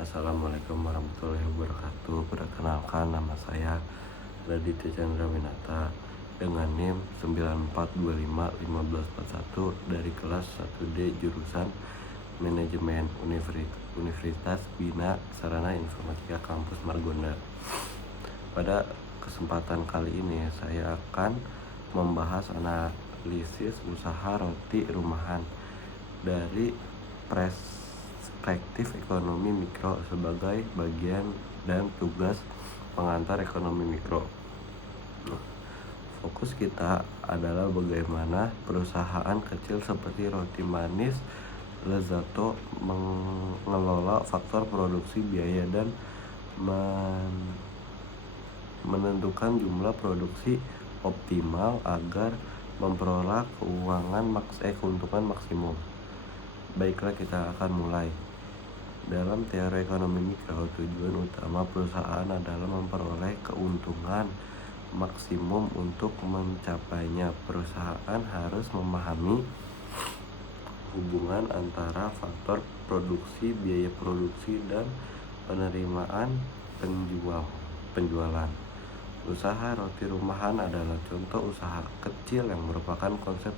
Assalamualaikum warahmatullahi wabarakatuh. Perkenalkan, nama saya Raditya Chandra Winata dengan NIM 94251541 dari kelas 1D jurusan Manajemen Universitas Bina Sarana Informatika Kampus Margonda. Pada kesempatan kali ini saya akan membahas analisis usaha roti rumahan dari perspektif ekonomi mikro sebagai bagian dan tugas pengantar ekonomi mikro. Fokus kita adalah bagaimana perusahaan kecil seperti roti manis Lezzato mengelola faktor produksi, biaya, dan menentukan jumlah produksi optimal agar memperoleh keuntungan maksimum. Baiklah, kita akan mulai. Dalam teori ekonomi mikro, tujuan utama perusahaan adalah memperoleh keuntungan maksimum. Untuk mencapainya, perusahaan harus memahami hubungan antara faktor produksi, biaya produksi, dan penerimaan penjualan. Usaha roti rumahan adalah contoh usaha kecil yang merupakan konsep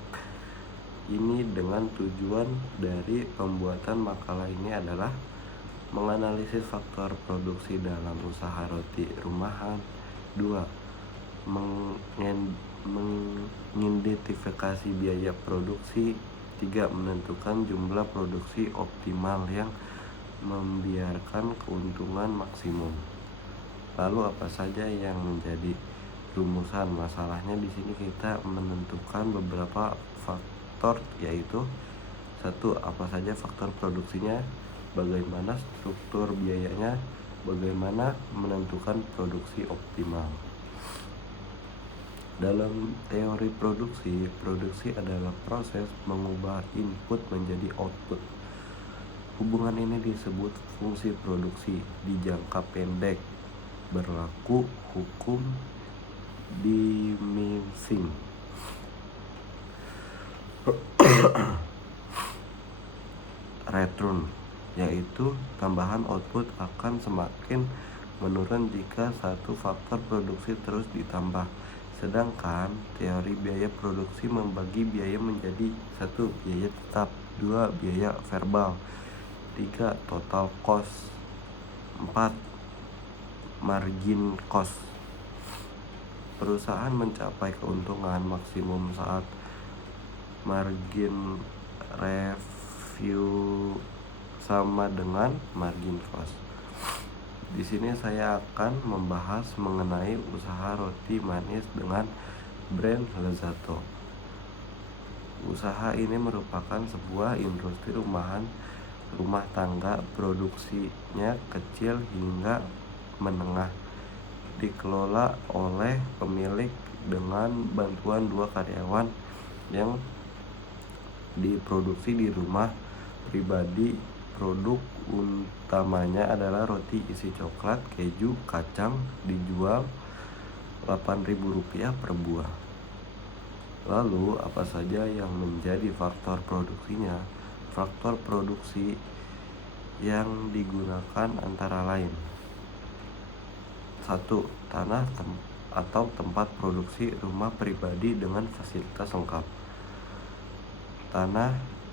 ini. Dengan tujuan dari pembuatan makalah ini adalah menganalisis faktor produksi dalam usaha roti rumahan. 2. Mengidentifikasi biaya produksi. 3. Menentukan jumlah produksi optimal yang membiarkan keuntungan maksimum. Lalu apa saja yang menjadi rumusan masalahnya? Di sini kita menentukan beberapa faktor, yaitu 1. Apa saja faktor produksinya, bagaimana struktur biayanya, bagaimana menentukan produksi optimal. Dalam teori produksi adalah proses mengubah input menjadi output. Hubungan ini disebut fungsi produksi. Di jangka pendek berlaku hukum diminishing return, yaitu tambahan output akan semakin menurun jika satu faktor produksi terus ditambah. Sedangkan teori biaya produksi membagi biaya menjadi 1. Biaya tetap, 2. Biaya variabel, 3. Total cost, 4. Margin cost. Perusahaan mencapai keuntungan maksimum saat margin revenue sama dengan margin cost. Di sini saya akan membahas mengenai usaha roti manis dengan brand Lezzato. Usaha ini merupakan sebuah industri rumah tangga, produksinya kecil hingga menengah, dikelola oleh pemilik dengan bantuan 2 karyawan yang diproduksi di rumah pribadi. Produk utamanya adalah roti isi coklat, keju, kacang, dijual Rp8.000 per buah. Lalu apa saja yang menjadi faktor produksinya? Faktor produksi yang digunakan antara lain: 1. Tanah atau tempat produksi rumah pribadi dengan fasilitas lengkap.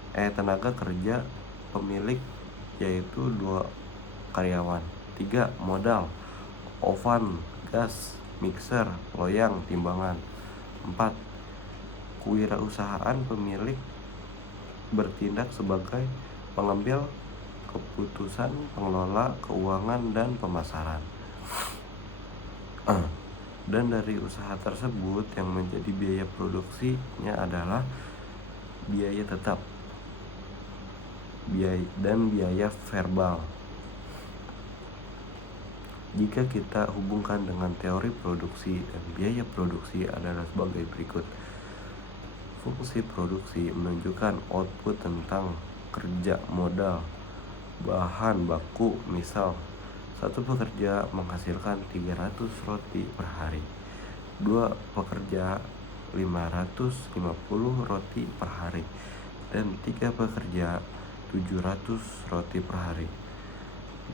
Tenaga kerja pemilik, yaitu 2 karyawan. 3. Modal: oven, gas, mixer, loyang, timbangan. 4. Kewirausahaan pemilik bertindak sebagai pengambil keputusan, pengelola keuangan, dan pemasaran. Dan dari usaha tersebut yang menjadi biaya produksinya adalah biaya tetap dan biaya variabel. Jika kita hubungkan dengan teori produksi dan biaya produksi adalah sebagai berikut. Fungsi produksi menunjukkan output tentang kerja modal bahan baku. Misal, satu pekerja menghasilkan 300 roti per hari, 2 pekerja 550 roti per hari, dan 3 pekerja 700 roti per hari.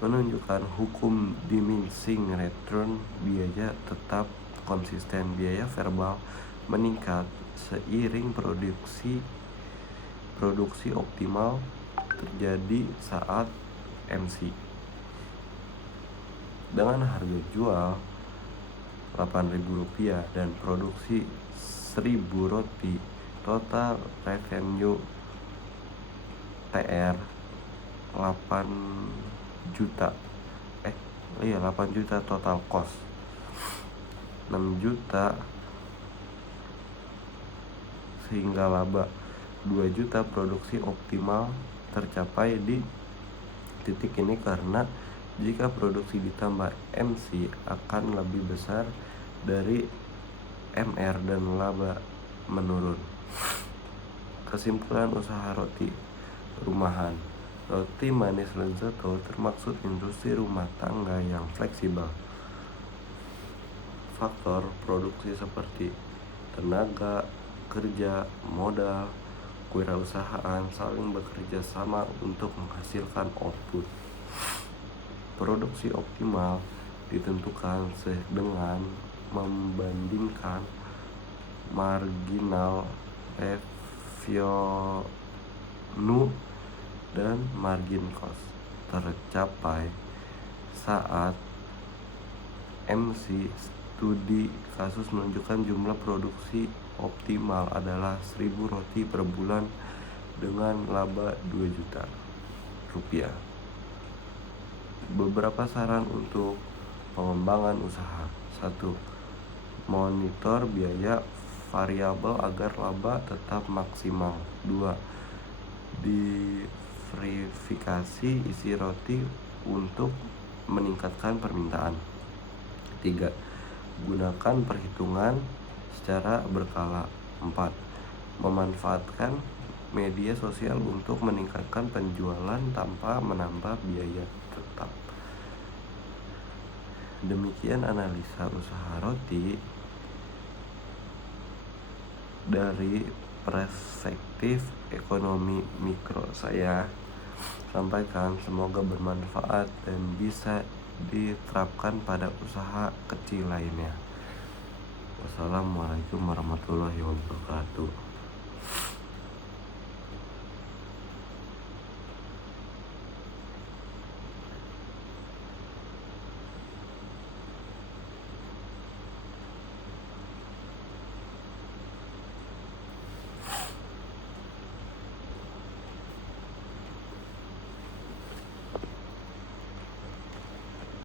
menunjukkan hukum diminishing return. Biaya tetap konsisten. Biaya verbal meningkat seiring produksi optimal terjadi saat MC. Dengan harga jual Rp8.000 dan produksi 1.000 roti, total revenue TR 8 juta 8 juta, total cost 6 juta, sehingga laba 2 juta. Produksi optimal tercapai di titik ini karena jika produksi ditambah MC akan lebih besar dari MR dan laba menurun. Kesimpulan usaha roti rumahan. Roti manis Lenzetto termaksud industri rumah tangga yang fleksibel. Faktor produksi seperti tenaga kerja, modal, kewirausahaan saling bekerja sama untuk menghasilkan output. Produksi optimal ditentukan dengan membandingkan marginal revenue dan margin cost tercapai saat MC. Studi kasus menunjukkan jumlah produksi optimal adalah 1.000 roti per bulan dengan laba 2 juta rupiah. Beberapa saran untuk pengembangan usaha. 1. Monitor biaya variabel agar laba tetap maksimal. 2. Diverifikasi isi roti untuk meningkatkan permintaan. 3. Gunakan perhitungan secara berkala. 4. Memanfaatkan media sosial untuk meningkatkan penjualan tanpa menambah biaya tetap. Demikian analisa usaha roti dari perspektif ekonomi mikro saya sampaikan. Semoga bermanfaat dan bisa diterapkan pada usaha kecil lainnya. Wassalamualaikum warahmatullahi wabarakatuh.